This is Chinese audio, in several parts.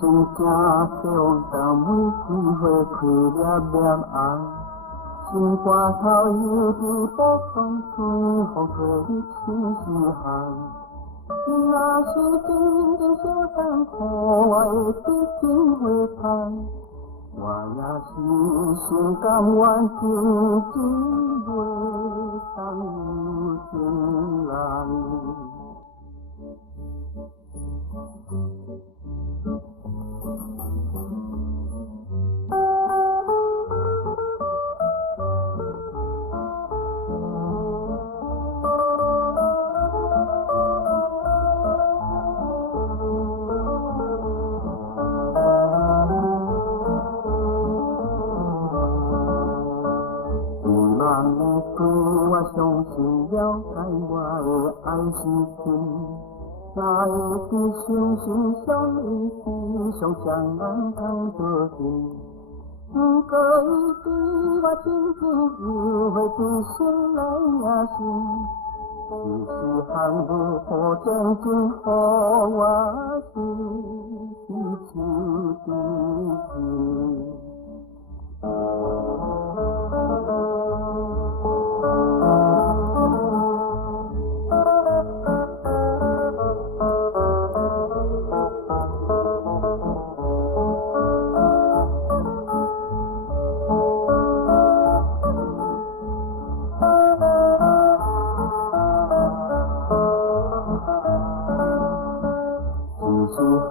真正向到每机会开粒粒红，心肝头犹伫波光水，风吹青丝寒。你若是真正相送，可我会比真花香。我也是心甘愿静静袂送有情人。相信了解我的爱是真，哪会比相信相依比上相爱通做阵？不过伊对我真情，又会对心来也心，就是含无可真情，予我心是手的心。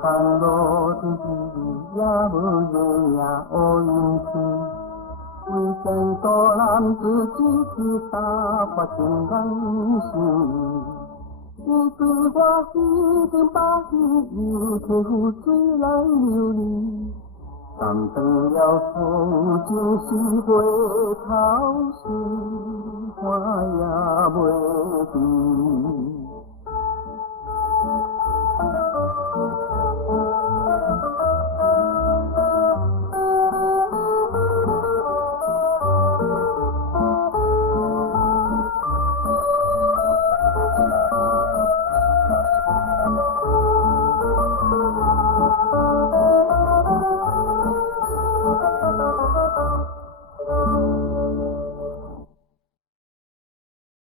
寒露天气也无月也乌阴天，为见大男子只去打发情人心。伊对我一定把伊替付水来流离，淡断了所情是回头时，我也袂记。